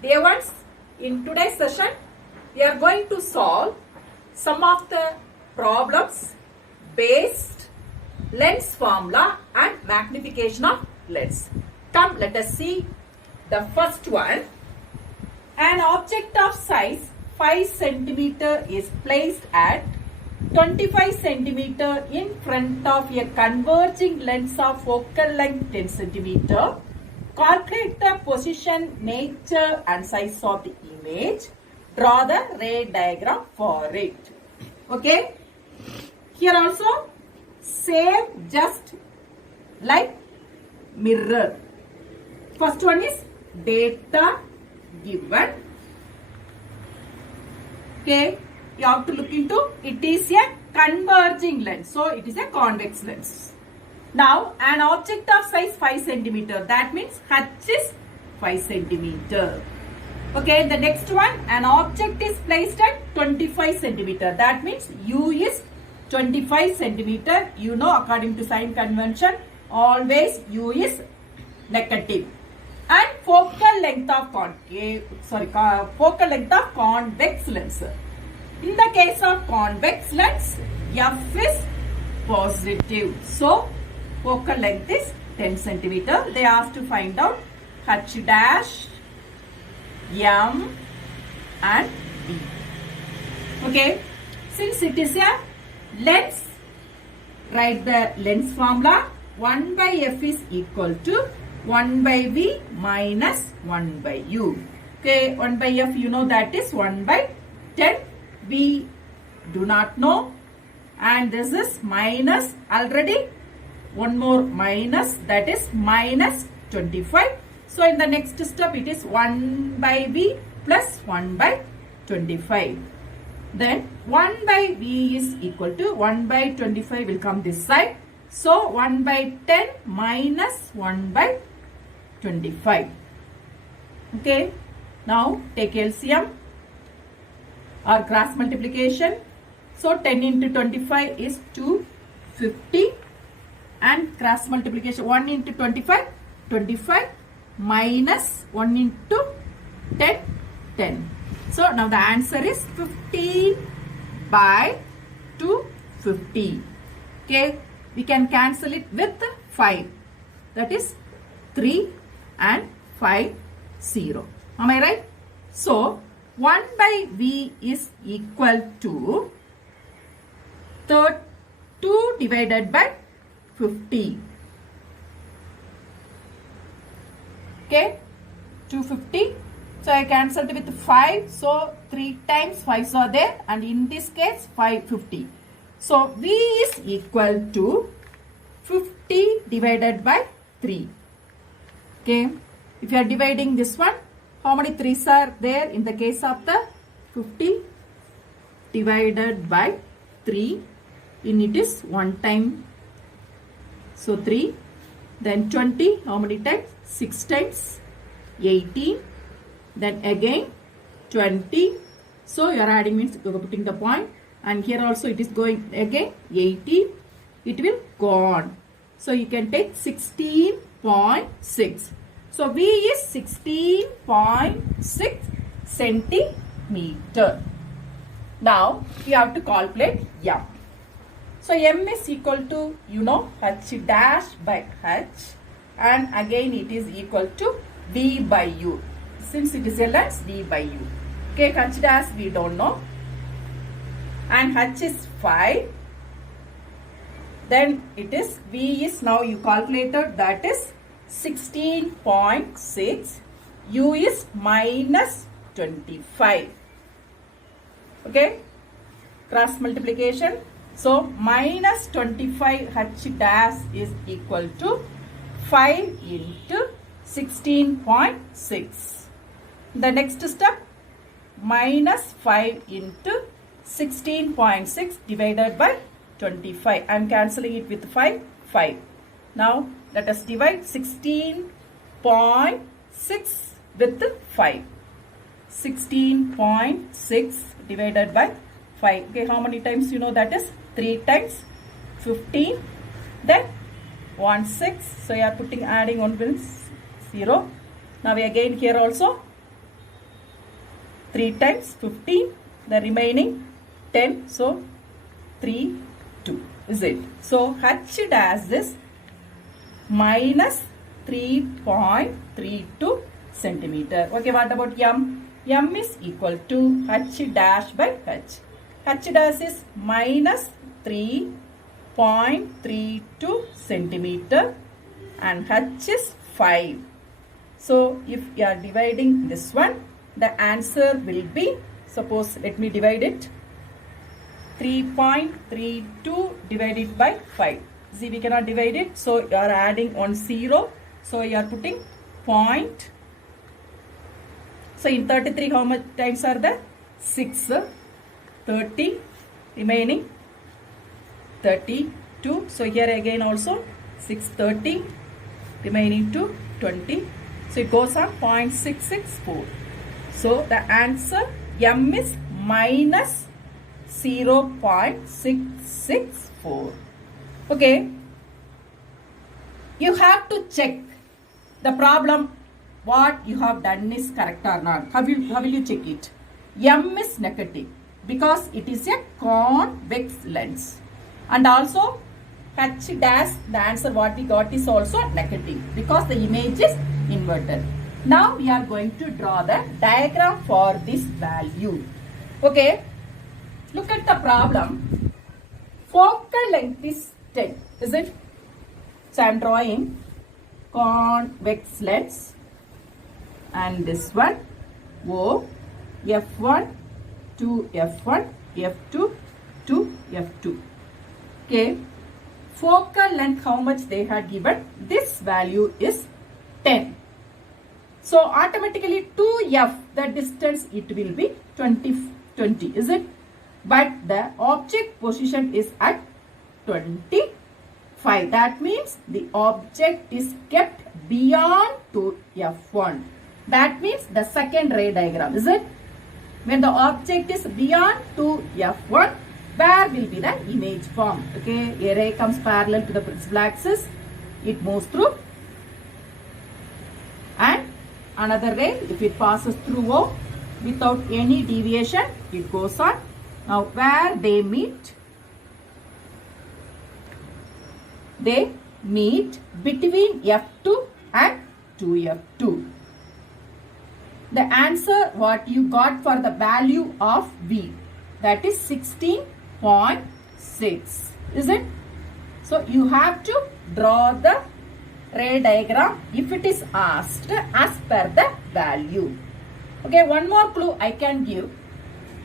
Dear ones, in today's session, we are going to solve some of the problems based lens formula and magnification of lens. Come, let us see the first one. An object of size 5 centimeter is placed at 25 centimeter in front of a converging lens of focal length 10 centimeter. Calculate the position, nature and size of the image. Draw the ray diagram for it. Okay. Here also same just like mirror. First one is data given. Okay. You have to look into it is a converging lens. So it is a convex lens. Now, an object of size 5 centimeter. That means H is 5 centimeter. Okay, the next one, an object is placed at 25 centimeter. That means U is 25 centimeter. You know, according to sign convention, always U is negative. And focal length of convex lens. In the case of convex lens, F is positive. So, focal length is 10 centimeter. They asked to find out H dash, M and D. Okay. Since it is a lens, write the lens formula. 1 by F is equal to 1 by V minus 1 by U. Okay. 1 by F, you know that is 1 by 10. We do not know. And this is minus already. One more minus, that is minus 25. So in the next step it is 1 by V plus 1 by 25. Then 1 by V is equal to 1 by 25 will come this side. So 1 by 10 minus 1 by 25. Okay. Now take LCM or cross multiplication. So 10 into 25 is 250. And cross multiplication 1 into 25, 25 minus 1 into 10, 10. So now the answer is 15 by 250. Okay, we can cancel it with 5. That is 3 and 5, 0. Am I right? So 1 by V is equal to 2 divided by 50. Okay, 250. So I cancelled with 5. So 3 times 5 are there, and in this case 550. So V is equal to 50 divided by 3. Okay, if you are dividing this one, how many 3s are there in the case of the 50 divided by 3? In it is 1 time. So 3, then 20, how many times? 6 times, 18, then again 20. So you are adding means you are putting the point, and here also it is going again 18. It will go on. So you can take 16.6. So V is 16.6 centimeter. Now you have to calculate M. So M is equal to, you know, H dash by H, and again it is equal to V by U. Since it is a lens, V by U. Okay, H dash we don't know. And H is 5. Then it is V is, now you calculated, that is 16.6. U is minus 25. Okay, cross multiplication. So minus 25 H dash is equal to 5 into 16.6. The next step, minus 5 into 16.6 divided by 25. I am cancelling it with 5. Now let us divide 16.6 with 5. 16.6 divided by 5. Okay, how many times you know that is? 3 times 15. Then 1 6. So you are putting adding 1 will 0. Now we again here also 3 times 15, the remaining 10, so 3, 2, is it? So H dash is minus 3.32 centimeter. Okay, what about M? M is equal to H dash by H. H dash is minus 3.32 centimeter and H is 5. So if you are dividing this one, the answer will be, suppose let me divide it, 3.32 divided by 5. See, we cannot divide it, so you are adding on 0. So you are putting point. So in 33, how much times are there? 6, 30, remaining 32. So here again also 630, remaining to 20. So it goes on 0.664. So the answer M is minus 0.664. Okay. You have to check the problem what you have done is correct or not. How will you check it? M is negative because it is a convex lens. And also H dash, the answer what we got is also negative because the image is inverted. Now we are going to draw the diagram for this value. Okay. Look at the problem. Focal length is 10, is it? So I am drawing convex lens and this one O, F1 to F1, F2 to F2. Okay. Focal length, how much they had given? This value is 10. So automatically 2F, the distance it will be 20, is it? But the object position is at 25. That means the object is kept beyond 2F1. That means the second ray diagram, is it? When the object is beyond 2F1, where will be the image formed? Okay, a ray comes parallel to the principal axis. It moves through. And another ray, if it passes through O without any deviation, it goes on. Now, where they meet? They meet between F2 and 2F2. The answer what you got for the value of V, that is 16.6, is it? So you have to draw the ray diagram if it is asked as per the value. Okay, one more clue I can give.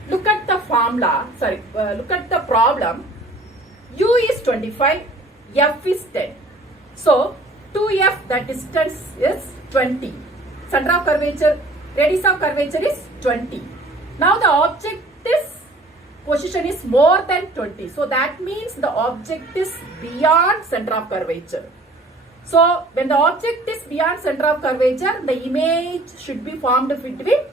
Look at the formula, look at the problem. U is 25, F is 10. So 2F, the distance is 20. Center of curvature, radius of curvature is 20. Now the object is position is more than 20. So that means the object is beyond center of curvature. So when the object is beyond center of curvature, the image should be formed between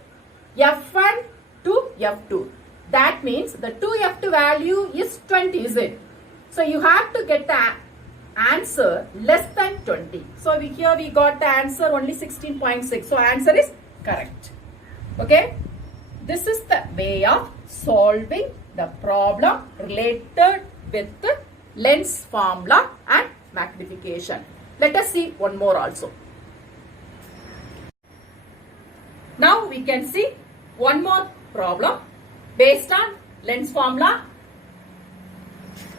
F1 to F2. That means the 2F2 value is 20, is it? So you have to get the answer less than 20. So here we got the answer only 16.6. So answer is correct. Okay. This is the way of solving the problem related with the lens formula and magnification. Let us see one more also. Now we can see one more problem based on lens formula.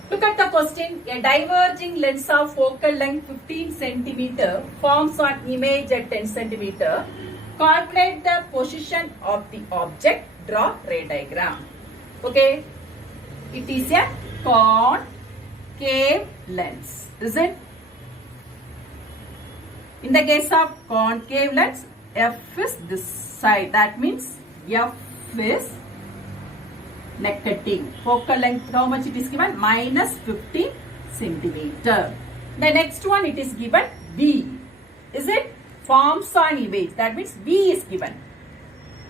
Look at the question. A diverging lens of focal length 15 cm forms an image at 10 cm. Calculate the position of the object. Draw ray diagram. Okay. It is a concave lens. Is it? In the case of concave lens, F is this side. That means F is negative. Focal length, how much it is given? Minus 15 centimeter. The next one, it is given V. Is it? Forms an image. That means V is given.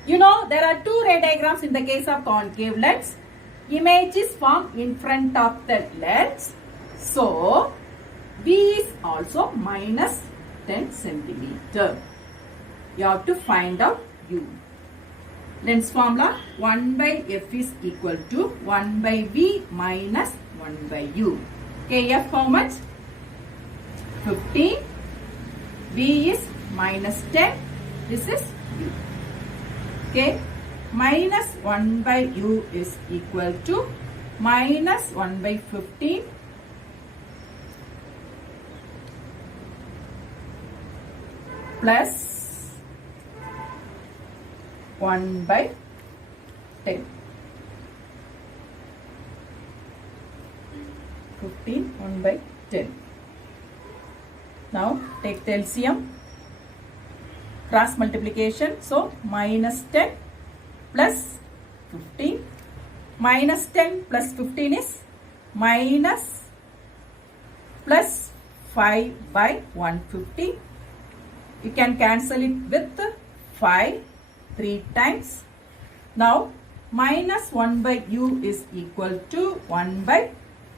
You know, there are two ray diagrams in the case of concave lens. Image is formed in front of the lens. So, V is also minus 10 centimeter. You have to find out U. Lens formula 1 by f is equal to 1 by v minus 1 by u. Kf how much? 15. V is minus 10. This is u. Okay. Minus 1 by u is equal to minus 1 by 15 plus 1 by 10. 15, 1 by 10. Now take the LCM. Cross multiplication. So minus 10 plus 15. Minus 10 plus 15 is minus plus 5 by 150. You can cancel it with 5 3 times. Now minus 1 by u is equal to 1 by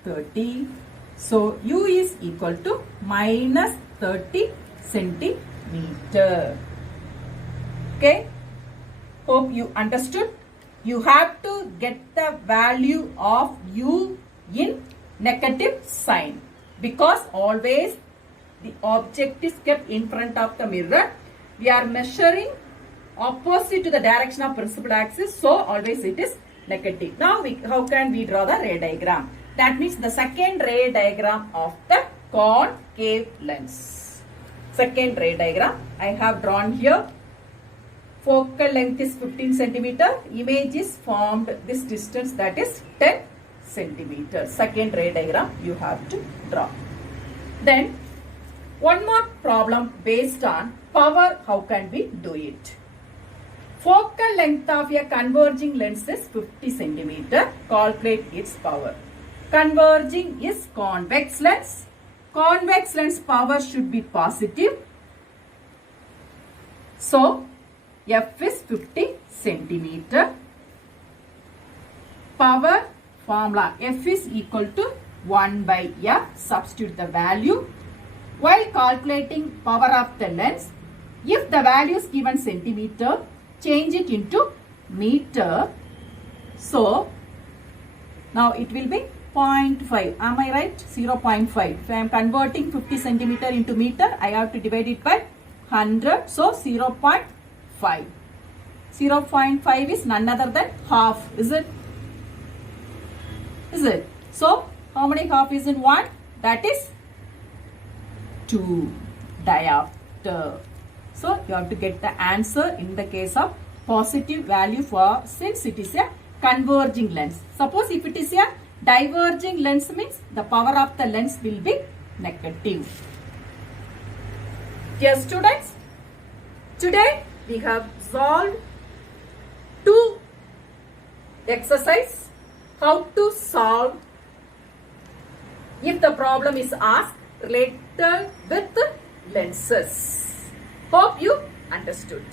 30. So u is equal to minus 30 centimeter. Okay. Hope you understood. You have to get the value of u in negative sign, because always the object is kept in front of the mirror. We are measuring opposite to the direction of principal axis, so always it is negative. Now how can we draw the ray diagram? That means the second ray diagram of the concave lens. Second ray diagram I have drawn here. Focal length is 15 centimeter. Image is formed this distance, that is 10 centimeter. Second ray diagram you have to draw. Then one more problem based on power. How can we do it? Focal length of a converging lens is 50 centimeter. Calculate its power. Converging is convex lens. Convex lens power should be positive. So F is 50 centimeter. Power formula F is equal to 1 by F. Substitute the value. While calculating power of the lens, if the value is given centimeter, change it into meter. So now it will be 0.5. Am I right? 0.5. If I am converting 50 centimeter into meter, I have to divide it by 100. So 0.5. 0.5 is none other than half. Is it? Is it? So how many half is in 1? That is 2 diopter. So you have to get the answer in the case of positive value for, since it is a converging lens. Suppose if it is a diverging lens, means the power of the lens will be negative. Dear students, today we have solved 2 exercises. How to solve if the problem is asked related with lenses. Hope you understood.